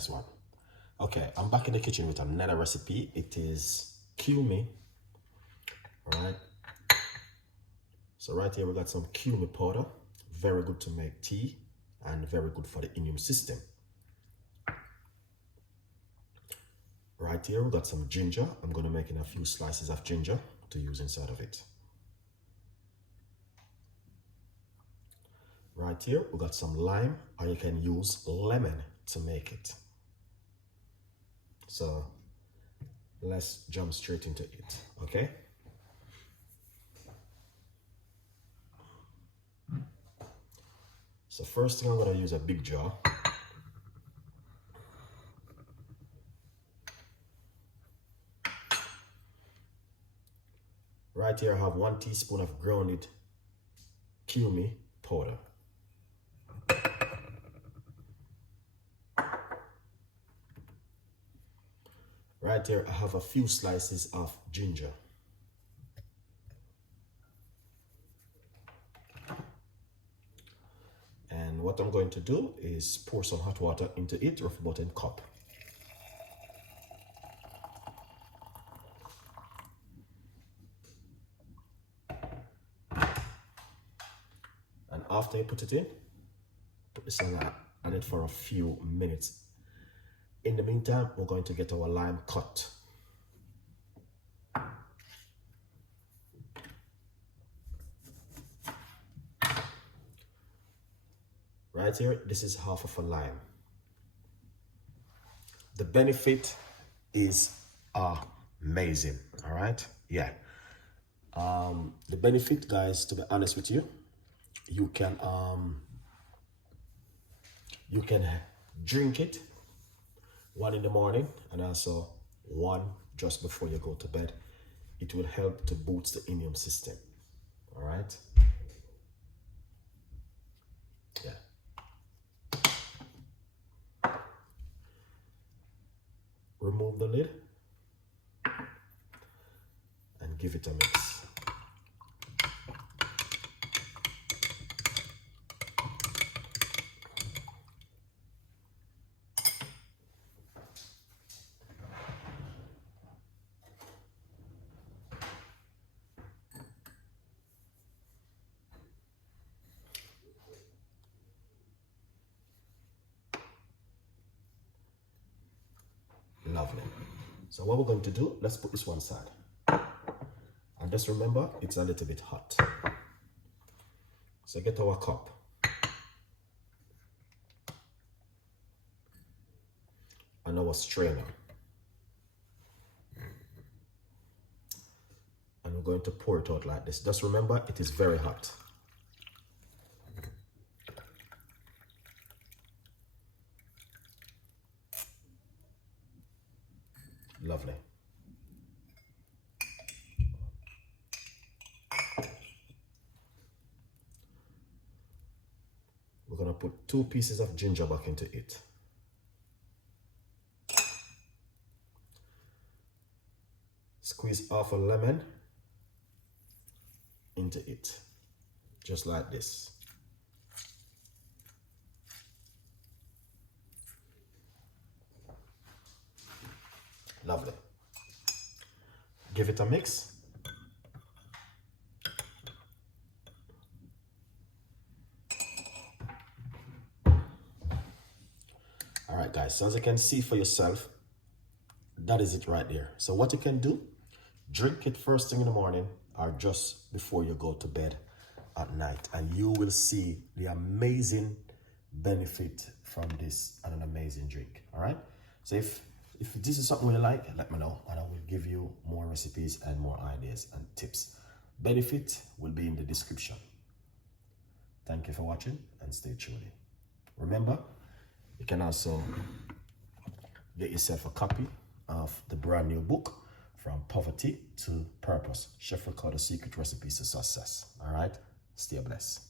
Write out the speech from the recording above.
nice one. Okay, I'm back in the kitchen with another recipe. It is cumin. All right. So right here we got some cumin powder. Very good to make tea and very good for the immune system. Right here we got some ginger. I'm going to make in a few slices of ginger to use inside of it. Right here we got some lime, or you can use lemon to make it. So let's jump straight into it, okay? So first thing I'm going to use a big jar. Right here I have 1 teaspoon of grounded cumin powder. Right here I have a few slices of ginger. And what I'm going to do is pour some hot water into it, roughly about a cup. And after you put it in, put this on it for a few minutes. In the meantime, we're going to get our lime cut. Right here, this is half of a lime. The benefit is amazing, all right? Yeah. The benefit, guys, to be honest with you, you can drink it 1 in the morning and also 1 just before you go to bed. It will help to boost the immune system, all right? Yeah. Remove the lid and give it a mix. Lovely. So what we're going to do, let's put this one side. And just remember, it's a little bit hot. So get our cup. And our strainer. And we're going to pour it out like this. Just remember, it is very hot. Lovely. We're going to put 2 pieces of ginger back into it. Squeeze half a lemon into it, just like this. Lovely. Give it a mix. All right, guys, so as you can see for yourself, that is it right there. So what you can do, drink it first thing in the morning or just before you go to bed at night, and you will see the amazing benefit from this and an amazing drink. All right, so if this is something you like, let me know and I will give you more recipes and more ideas and tips. Benefit will be in the description. Thank you for watching and stay tuned. Remember, you can also get yourself a copy of the brand new book, From Poverty to Purpose, Chef Ricardo Secret Recipes to Success. All right, stay blessed.